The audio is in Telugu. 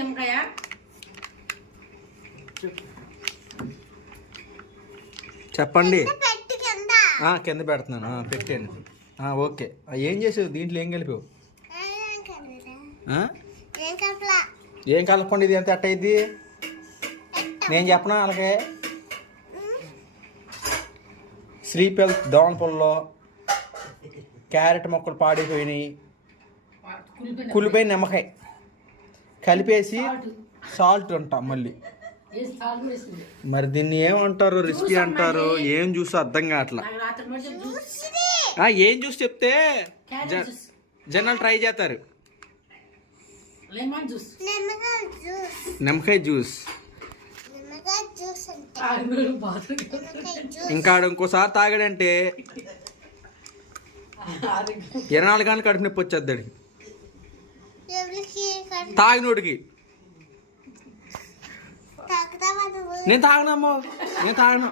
నిమ్మకాయ చెప్పండి. కింద పెడుతున్నాను, పెట్టండి. ఓకే. ఏం చేసావు దీంట్లో? ఏం కలిపావు? ఏం కలపండి, ఇది ఎంత అట్టయిద్ది? నేను చెప్పనా అలాగే? శ్రీపెల్ దోమల పొల్లో క్యారెట్ మొక్కలు పాడిపోయినాయి, కులిపోయిన నిమ్మకాయ కలిపేసి సాల్ట్ అంటాం మళ్ళీ. మరి దీన్ని ఏమంటారు? రెసిపీ అంటారు, ఏం జ్యూస్ అర్థం కావట్లా. ఏం జ్యూస్ చెప్తే జనాలు ట్రై చేస్తారు. నిమ్మకాయ జ్యూస్. ఇంకా ఇంకోసారి తాగాడంటే 24 గంటలు కడుపు నొప్పి వచ్చేద్దాడు తాగినోడికి. నేను తాగనమ్మో, నేను తాగను.